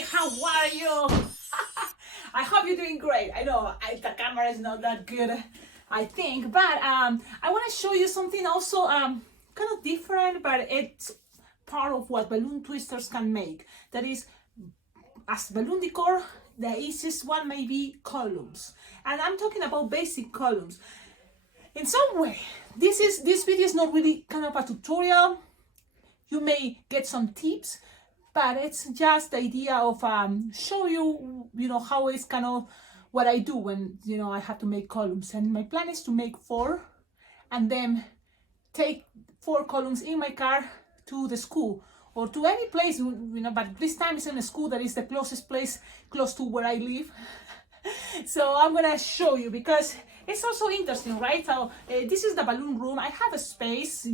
everybody, how are you? I hope you're doing great. I know the camera is not that good, I think, but I want to show you something also kind of different, but it's part of what balloon twisters can make. That is, as balloon decor, the easiest one may be columns, and I'm talking about basic columns. In some way, this video is not really kind of a tutorial. You may get some tips, but it's just the idea of show you, how it's kind of what I do when, I have to make columns. And my plan is to make 4 and then take 4 columns in my car to the school or to any place, but this time it's in a school that is the closest place close to where I live. So I'm gonna show you because it's also interesting, right? So this is the balloon room. I have a space,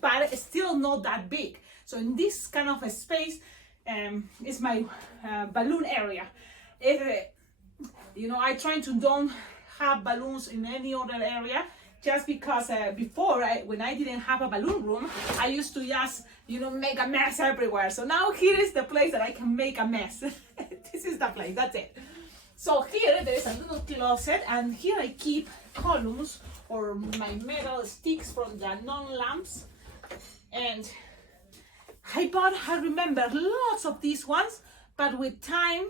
but it's still not that big. So in this kind of a space is my balloon area. I try to don't have balloons in any other area, just because before, when I didn't have a balloon room, I used to just, make a mess everywhere. So now here is the place that I can make a mess. This is the place, that's it. So here there is a little closet, and here I keep columns or my metal sticks from the non-lamps. And I remember lots of these ones, but with time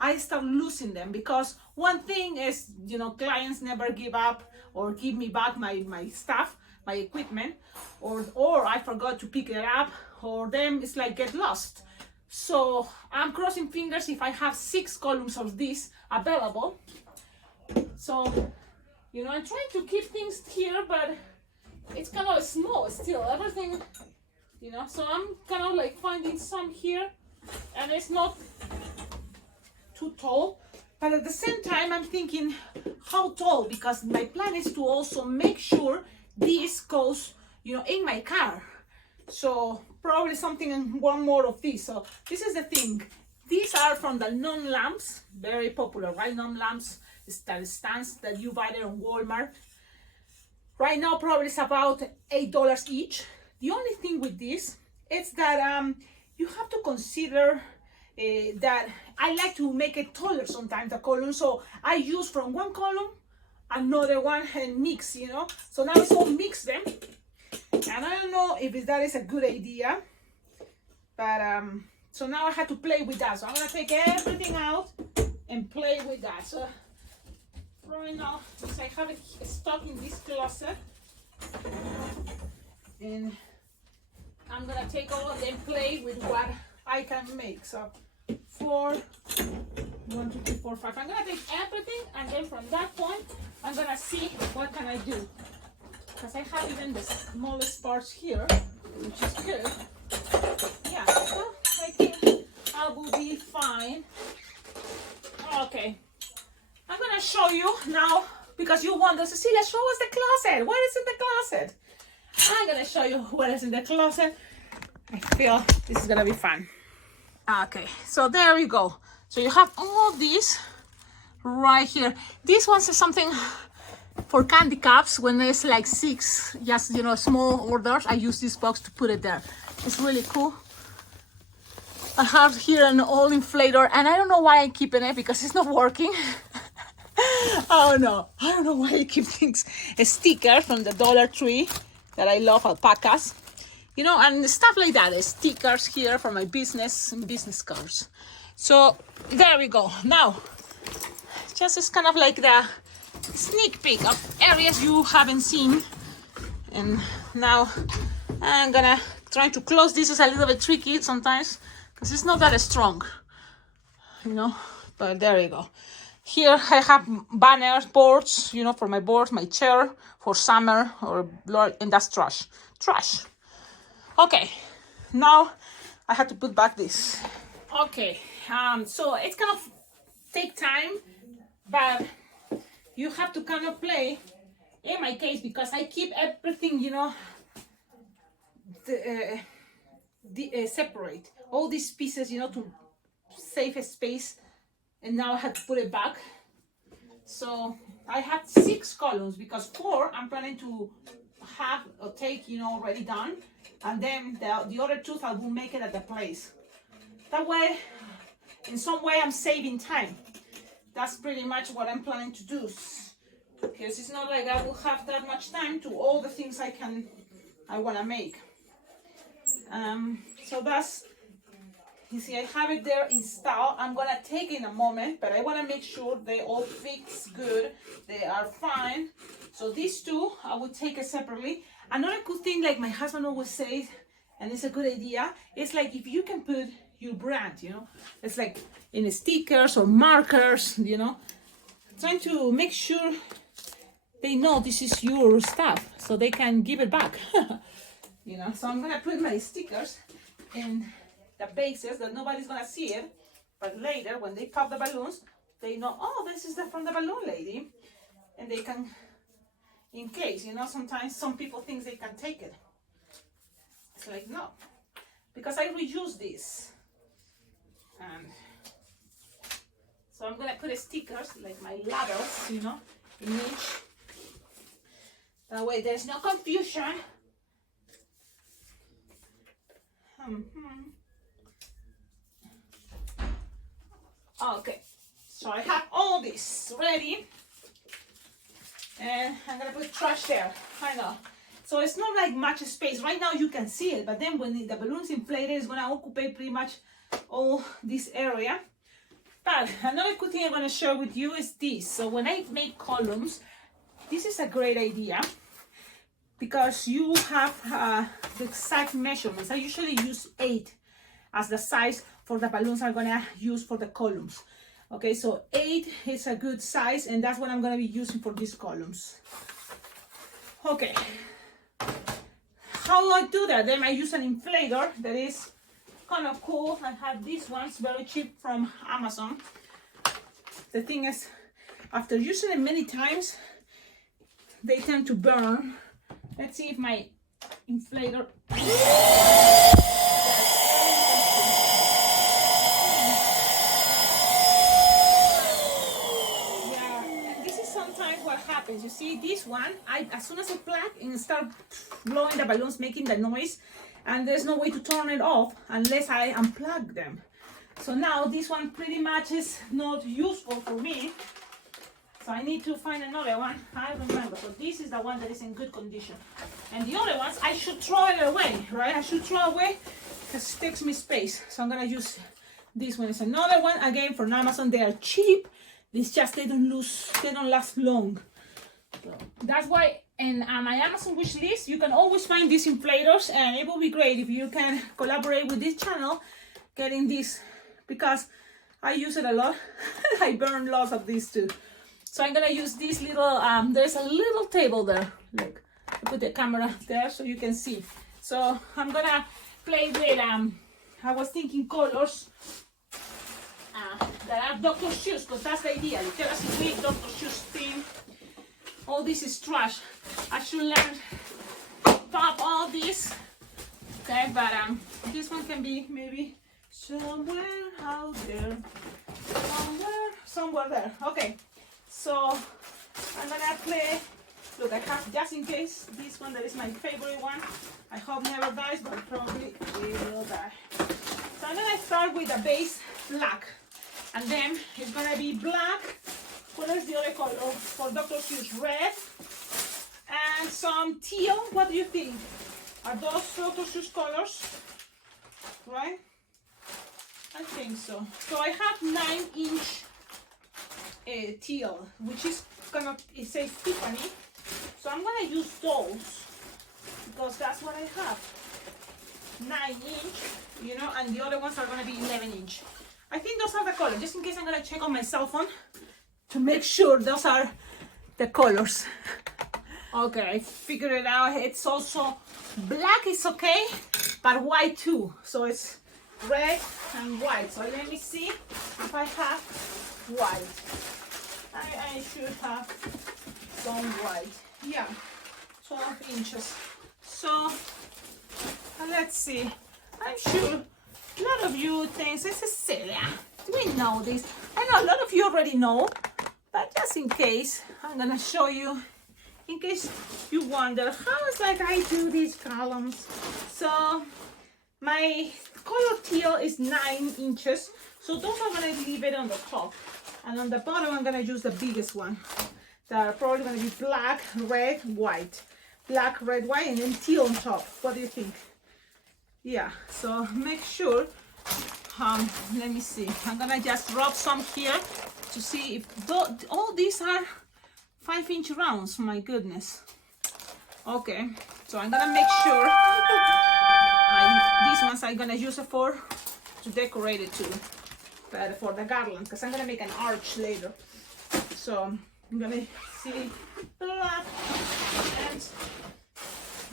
I start losing them, because one thing is, clients never give up or give me back my stuff, my equipment, or I forgot to pick it up, or them it's like get lost. So I'm crossing fingers if I have 6 columns of this available. So, I'm trying to keep things here, but it's kind of small still, everything, so I'm kind of like finding some here, and it's not too tall, but at the same time I'm thinking how tall, because my plan is to also make sure this goes, in my car. So probably one more of these. So this is the thing. These are from the non-lamps, very popular, right? Non-lamps, stands that you buy there on Walmart. Right now probably it's about $8 each. The only thing with this is that you have to consider that I like to make it taller sometimes, the column. So I use from one column another one and mix, So now it's all mixed them. And I don't know if that is a good idea, but so now I have to play with that. So I'm gonna take everything out and play with that. So right now, because I have it stuck in this closet, and I'm gonna take all of them, play with what I can make. So 4, 1, 2, 3, 4, 5. I'm gonna take everything, and then from that point, I'm gonna see what can I do. Because I have even the smallest parts here, which is good. Yeah, so I think I will be fine. Okay, I'm gonna show you now, because you wonder, Cecilia, show us the closet. What is in the closet? I'm gonna show you what is in the closet. I feel this is gonna be fun. Okay, so there we go. So you have all these right here. This one is something for candy cups. When there's like 6, just small orders, I use this box to put it there. It's really cool. I have here an old inflator, and I don't know why I'm keeping it, because it's not working. Oh no, I don't know why I keep things. A sticker from the Dollar Tree that I love, alpacas, and stuff like that. Stickers here for my business and business cards. So there we go. Now, just it's kind of like the sneak peek of areas you haven't seen. And now I'm gonna try to close. This is a little bit tricky sometimes because it's not that strong, but there you go. Here I have banners, boards, for my board, my chair for summer, and that's trash. Okay, now I have to put back this. Okay, so it's gonna take time, but you have to kind of play, in my case, because I keep everything, separate. All these pieces, to save a space, and now I have to put it back. So I have 6 columns, because 4 I'm planning to have or take, already done, and then the other 2 I will make it at the place. That way in some way I'm saving time. That's pretty much what I'm planning to do, because it's not like I will have that much time to all the things I want to make. So that's, you see, I have it there installed. I'm gonna take it in a moment, but I want to make sure they all fix good, they are fine. So these two I will take it separately. Another good thing, like my husband always says, and it's a good idea, it's like if you can put your brand, you know, it's like in stickers or markers, you know, trying to make sure they know this is your stuff so they can give it back. You know, so I'm gonna put my stickers in the bases that nobody's gonna see it, but later when they pop the balloons, they know, oh, this is from the balloon lady, and they can, in case, you know, sometimes some people think they can take it. It's like, no, because I reuse this. And so I'm gonna put stickers like my labels, you know, in each. That way there's no confusion. Okay, so I have all this ready, and I'm gonna put trash there. I know, so it's not like much space right now. You can see it, but then when the balloons inflated, it's gonna occupy pretty much all this area. But another good thing I'm gonna share with you is this. So when I make columns, this is a great idea, because you have the exact measurements. I usually use 8 as the size for the balloons I'm gonna use for the columns. Okay, so 8 is a good size, and that's what I'm gonna be using for these columns. Okay, how do I do that? Then I use an inflator that is kind of cool. I have these ones very cheap from Amazon. The thing is, after using it many times, they tend to burn. Let's see if my inflator. Yeah, and this is sometimes what happens. You see, this one, as soon as I plug and start blowing the balloons, making the noise, and there's no way to turn it off unless I unplug them. So now this one pretty much is not useful for me. So I need to find another one. I remember. So this is the one that is in good condition. And the other ones, I should throw it away, right? I should throw away because it takes me space. So I'm going to use this one. It's another one, again, from Amazon. They are cheap. It's just they don't last long. So that's why in my Amazon wish list, you can always find these inflators. And it will be great if you can collaborate with this channel getting this, because I use it a lot. I burn lots of these too. So I'm gonna use this little, there's a little table there. Look, I put the camera there so you can see. So I'm gonna play with, I was thinking colors that are Dr. Shoes, because that's the idea. You tell us if we Dr. Shoes theme. All this is trash. I should learn pop all this. Okay, but this one can be maybe somewhere out there. Somewhere there. Okay. So I'm gonna play. Look, I have, just in case, this one that is my favorite one. I hope never dies, but probably it will die. So I'm gonna start with the base black, and then it's gonna be black. What is the other color for Dr. Seuss? Red and some teal. What do you think? Are those Dr. Seuss colors? Right? I think so. So I have 9-inch. Teal, which is gonna, it says Tiffany, so I'm gonna use those because that's what I have. 9-inch, you know, and the other ones are gonna be 11-inch. I think those are the colors. Just in case, I'm gonna check on my cell phone to make sure those are the colors. Okay, I figured it out. It's also black is okay, but white too. So it's red and white. So let me see if I have white. I should have some white. Yeah, 12 inches. So let's see. I'm sure a lot of you think, Cecilia, do we know this? I know a lot of you already know, but just in case, I'm gonna show you. In case you wonder how is like I do these columns. So My color teal is 9 inches, so those I'm gonna leave it on the top, and on the bottom I'm gonna use the biggest one. That are probably gonna be black, red, white, black, red, white, and then teal on top. What do you think? Yeah. So make sure. Let me see. I'm gonna just rub some here to see if all these are 5-inch rounds. My goodness. Okay. So I'm gonna make sure. These ones I'm gonna use it to decorate it too, but for the garland, because I'm gonna make an arch later. So I'm gonna see black. And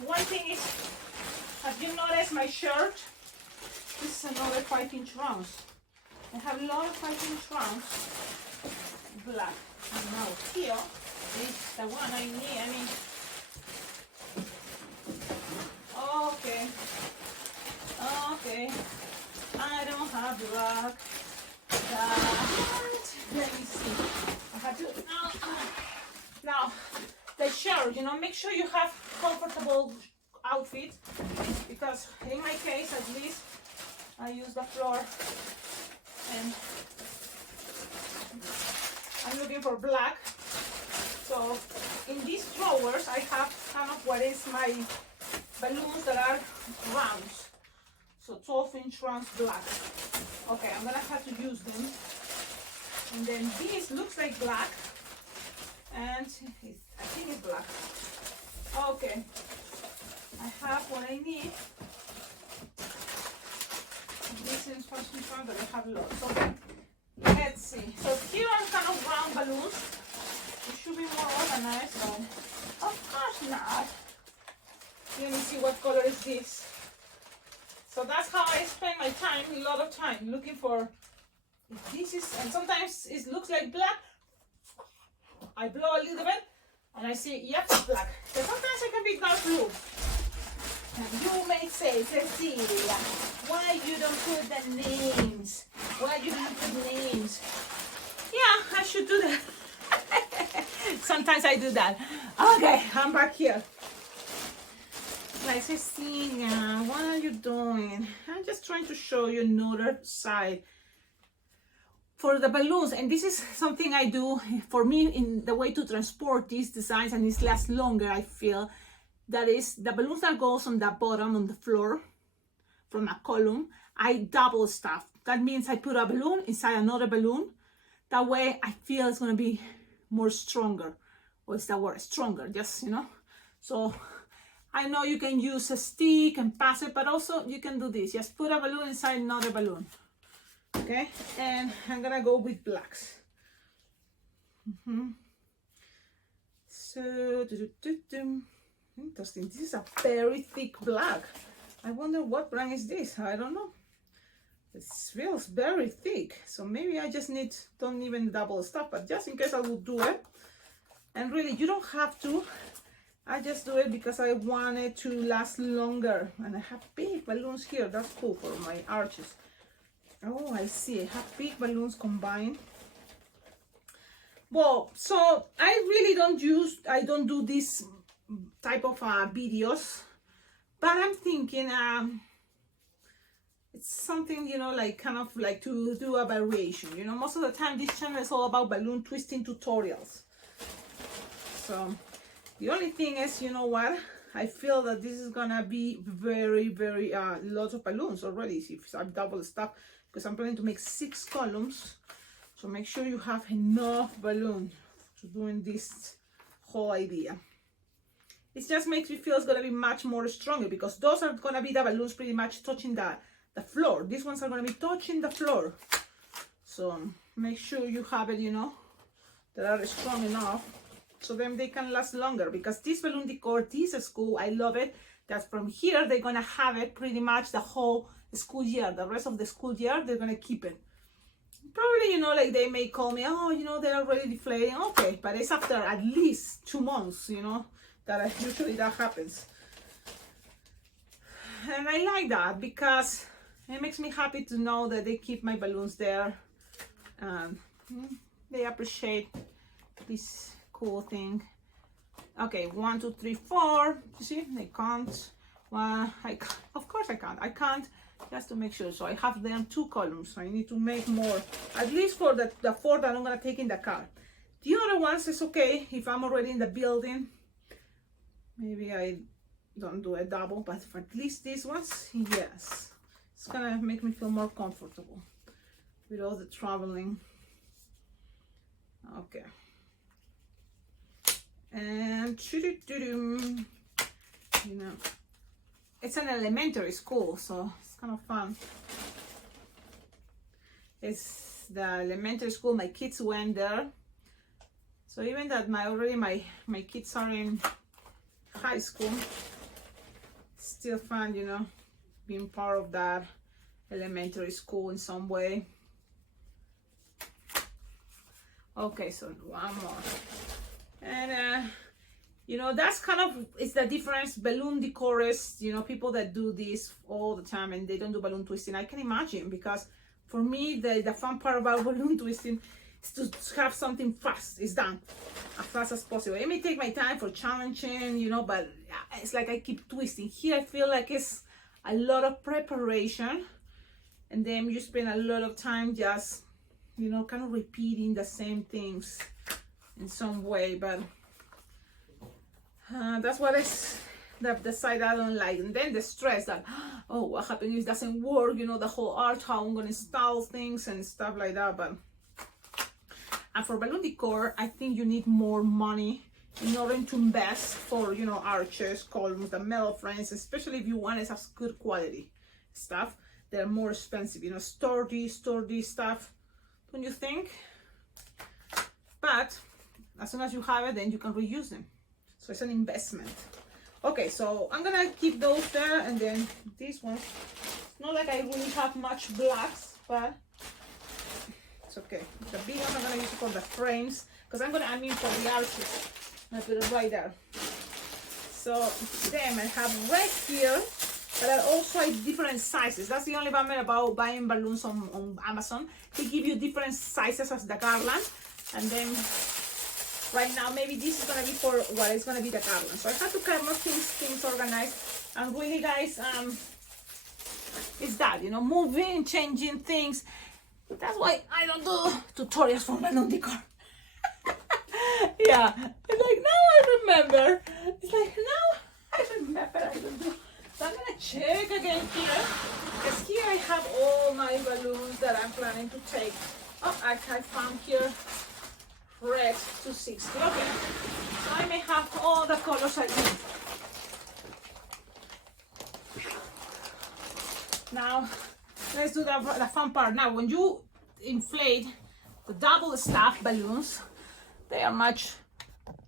one thing is, have you noticed my shirt? This is another 5-inch rounds. I have a lot of 5-inch rounds. Black. And now here is the one I need. I mean, okay. Okay, I don't have black. Let me see. I have to now the shirt. You know, make sure you have comfortable outfit, because in my case, at least, I use the floor, and I'm looking for black. So in these drawers, I have kind of what is my balloons that are rounds. So 12-inch rounds black. Okay, I'm gonna have to use them. And then this looks like black, and I think it's black. Okay, I have what I need. This is 1st round, but I have lots. Okay, let's see. So here are kind of round balloons. It should be more organized, but of course not. Let me see what color is this. So that's how I spend my time, a lot of time, looking for if this is, and sometimes it looks like black. I blow a little bit, and I see, yep, it's black. But sometimes it can be dark blue. And you may say, Cecilia, why you don't put the names? Why you don't put names? Yeah, I should do that. Sometimes I do that. Okay, I'm back here. Like, Cecilia, what are you doing? I'm just trying to show you another side for the balloons. And this is something I do for me in the way to transport these designs, and it lasts longer, I feel. That is, the balloons that goes on the bottom, on the floor, from a column, I double stuff. That means I put a balloon inside another balloon. That way I feel it's gonna be more stronger. What's the word? Stronger, just, you know. So I know you can use a stick and pass it, but also you can do this. Just put a balloon inside another balloon. Okay, and I'm gonna go with blacks. So, interesting. This is a very thick black. I wonder what brand is this? I don't know. It feels very thick. So maybe I just don't even double stuff, but just in case I will do it. And really, you don't have to. I just do it because I want it to last longer. And I have big balloons here. That's cool for my arches. Oh, I see. I have big balloons combined. Well, so I really don't do this type of videos. But I'm thinking it's something, you know, like kind of like to do a variation. You know, most of the time this channel is all about balloon twisting tutorials. So the only thing is, you know what, I feel that this is gonna be very, very lots of balloons already. If I double stuff, because I'm planning to make 6 columns. So make sure you have enough balloon to doing this whole idea. It just makes me feel it's gonna be much more stronger, because those are gonna be the balloons pretty much touching the floor. These ones are gonna be touching the floor. So make sure you have it, you know, that are strong enough, so then they can last longer. Because this balloon decor, this school, I love it, that from here they're gonna have it pretty much the whole school year. The rest of the school year they're gonna keep it. Probably, you know, like they may call me, oh, you know, they're already deflating. Okay, but it's after at least 2 months, you know, that usually that happens. And I like that because it makes me happy to know that they keep my balloons there. They appreciate this cool thing. Okay, 1, 2, 3, 4. You see, they count. Of course course I can't, just to make sure. So I have them 2 columns, so I need to make more, at least for the 4 that I'm gonna take in the car. The other ones is okay if I'm already in the building. Maybe I don't do a double, but for at least these ones, yes. It's gonna make me feel more comfortable with all the traveling. Okay. And you know, it's an elementary school, so it's kind of fun. It's the elementary school, my kids went there. So even that my kids are in high school, still fun, you know, being part of that elementary school in some way. Okay, so one more. And you know, that's kind of, it's the difference. Balloon decorists, you know, people that do this all the time and they don't do balloon twisting, I can imagine, because for me the fun part about balloon twisting is to have something fast. It's done as fast as possible. It may take my time for challenging, you know, but it's like I keep twisting. Here I feel like it's a lot of preparation, and then you spend a lot of time just, you know, kind of repeating the same things in some way. But that's what is the side I don't like. And then the stress that, oh, what happens if it doesn't work, you know, the whole art, how I'm gonna install things and stuff like that. But and for balloon decor, I think you need more money in order to invest for, you know, arches, columns, the metal frames, especially if you want it as good quality stuff. They're more expensive, you know, sturdy stuff, don't you think? But as soon as you have it, then you can reuse them. So it's an investment. Okay, so I'm gonna keep those there, and then these ones. It's not like I really have much blacks, but it's okay. The big ones I'm gonna use for the frames, because I mean for the arches. I put it right there. So then I have red here, but I also have different sizes. That's the only bummer about buying balloons on Amazon. They give you different sizes as the garland, and then right now maybe this is gonna be for what is gonna be the garland. So I have to kind of things organized. And really, guys, it's that, you know, moving, changing things. That's why I don't do tutorials for balloon decor. Yeah, it's like now I remember. It's like now I remember I don't do. So I'm gonna check again here, because here I have all my balloons that I'm planning to take. Oh, I found here red 260. Okay, so I may have all the colors I need. Now let's do the fun part. Now when you inflate the double staff balloons, they are much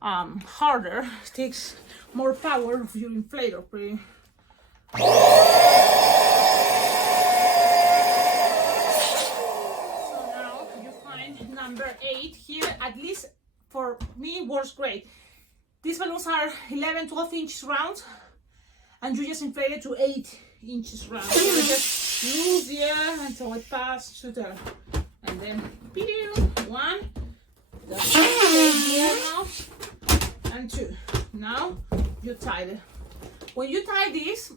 harder. It takes more power of your inflator. So now you find number 8 here. At least for me works great. These balloons are 11-12 inches round, and you just inflate it to 8 inches round. So you just lose here until it passes to there, and then pew, 1, here now, and 2. Now you tie it. When you tie this,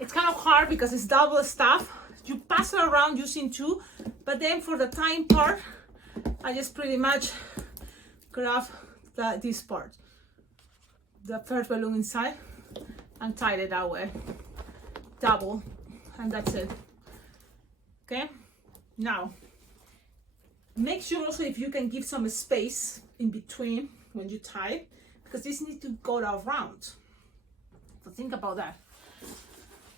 it's kind of hard because it's double staff. You pass it around using 2, but then for the tying part, I just pretty much grab this part, the first balloon inside, and tie it that way, double, and that's it. Okay, now make sure also if you can give some space in between when you tie, because this needs to go around. So think about that.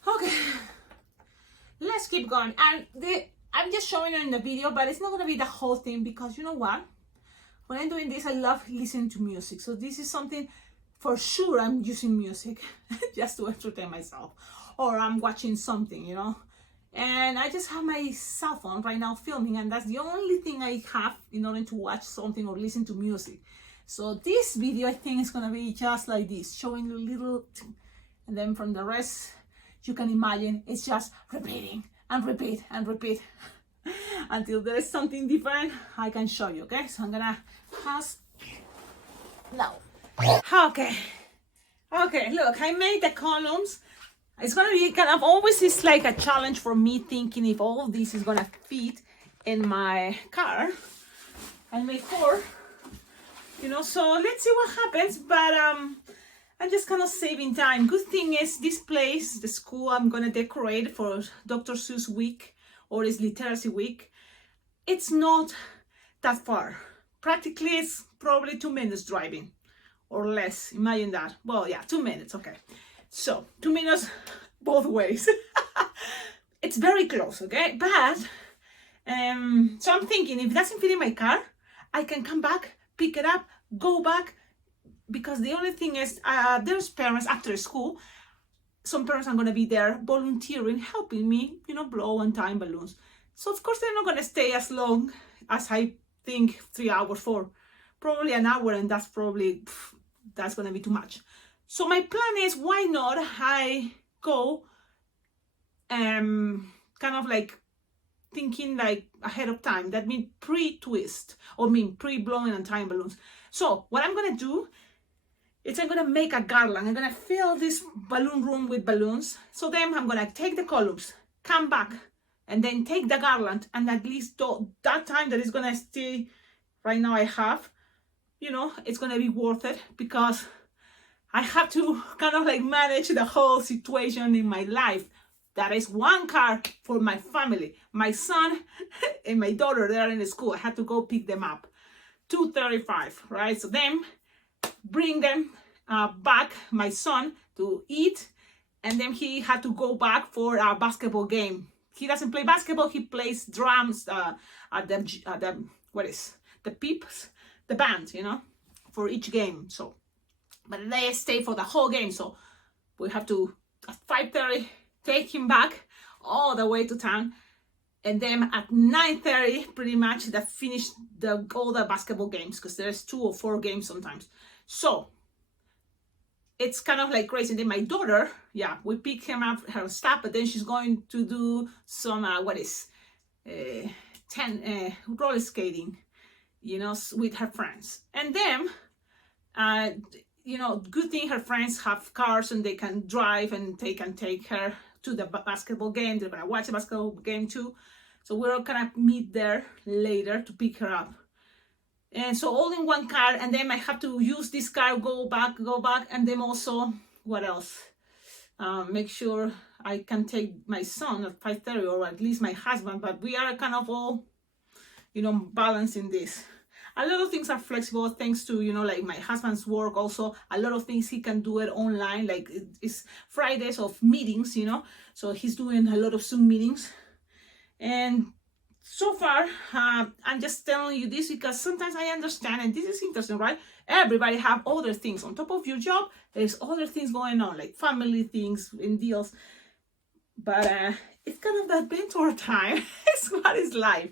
Okay, let's keep going. And I'm just showing you in the video, but it's not gonna be the whole thing, because you know what? When I'm doing this, I love listening to music. So this is something for sure I'm using music just to entertain myself, or I'm watching something, you know. And I just have my cell phone right now filming, and that's the only thing I have in order to watch something or listen to music. So this video, I think, is gonna be just like this, showing you little, and then from the rest, you can imagine it's just repeating and repeat and repeat until there is something different I can show you. Okay, so I'm gonna pass now. Okay, look, I made the columns. It's gonna be kind of always is like a challenge for me thinking if all of this is gonna fit in my car and make four, you know. So let's see what happens. But I'm just kind of saving time. Good thing is this place, the school I'm gonna decorate for Dr. Seuss week or his literacy week, it's not that far. Practically it's probably 2 minutes driving or less. Imagine that. Well, yeah, 2 minutes. Okay, so 2 minutes both ways. It's very close. Okay, but so I'm thinking if it doesn't fit in my car, I can come back, pick it up, go back, because the only thing is there's parents after school. Some parents are going to be there volunteering, helping me, you know, blow and time balloons. So of course they're not going to stay as long as I think 3 hours for, probably an hour, and that's probably, that's going to be too much. So my plan is, why not I go kind of like thinking like ahead of time. That means pre-twist, or pre-blowing and time balloons. So what I'm going to do is I'm going to make a garland. I'm going to fill this balloon room with balloons. So then I'm going to take the columns, come back, and then take the garland, and at least that time that is going to stay right now I have, you know, it's going to be worth it, because I have to kind of like manage the whole situation in my life. That is one car for my family. My son and my daughter, they are in the school. I had to go pick them up. 2:35, right? So then bring them back, my son, to eat, and then he had to go back for a basketball game. He doesn't play basketball, he plays drums at the what is the peeps, the band, you know, for each game. So but they stay for the whole game, so we have to at 5:30 take him back all the way to town, and then at 9:30 pretty much that finished all the basketball games, because there's 2 or 4 games sometimes. So it's kind of like crazy. Then my daughter, yeah, we pick him up, her stuff, but then she's going to do some roller skating, you know, with her friends. And then you know, good thing her friends have cars and they can drive, and they can take her to the basketball game. They're gonna watch the basketball game too, so we're gonna meet there later to pick her up. And so all in one car, and then I have to use this car, go back, and then also, what else? Make sure I can take my son at 5:30, or at least my husband, but we are kind of all, you know, balancing this. A lot of things are flexible thanks to, you know, like my husband's work. Also a lot of things he can do it online, like it's Fridays of meetings, you know, so he's doing a lot of Zoom meetings. And so far I'm just telling you this because sometimes I understand, and this is interesting, right? Everybody have other things on top of your job. There's other things going on, like family things and deals, but it's kind of the adventure time. It's what is life.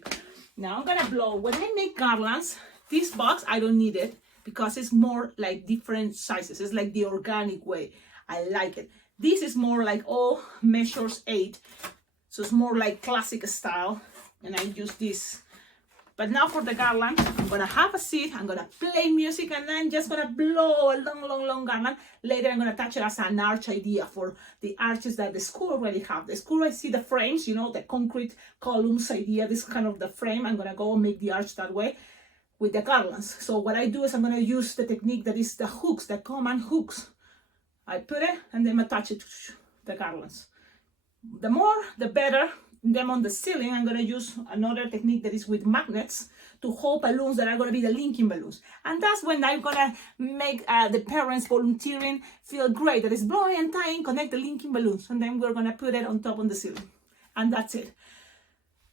Now I'm gonna blow. When I make garlands, this box I don't need it because it's more like different sizes. It's like the organic way. I like it. This is more like all measures 8, so it's more like classic style, and I use this. But now for the garland, I'm gonna have a seat, I'm gonna play music, and then just gonna blow a long garland. Later I'm gonna attach it as an arch idea for the arches that the school already have. The school, I see the frames, you know, the concrete columns idea, this kind of the frame. I'm gonna go and make the arch that way with the garlands. So what I do is I'm gonna use the technique that is the hooks, the common hooks. I put it and then attach it to the garlands. The more, the better. Them on the ceiling, I'm going to use another technique that is with magnets to hold balloons that are going to be the linking balloons. And that's when I'm going to make the parents volunteering feel great, that is blowing and tying, connect the linking balloons. And then we're going to put it on top on the ceiling. And that's it.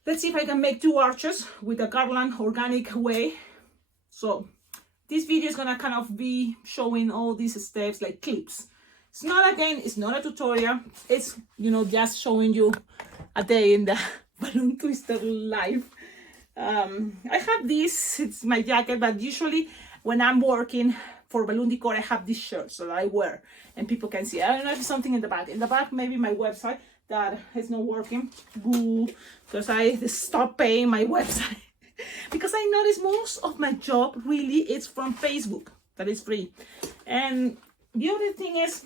Let's see if I can make 2 arches with the garland organic way. So this video is going to kind of be showing all these steps like clips. It's not, again, it's not a tutorial. It's, you know, just showing you a day in the balloon twister life. I have this, it's my jacket, but usually when I'm working for balloon decor, I have this shirt so that I wear and people can see. I don't know if it's something in the back. In the back, maybe my website that is not working. Boo, because I stopped paying my website. Because I notice most of my job really is from Facebook, that is free. And the other thing is,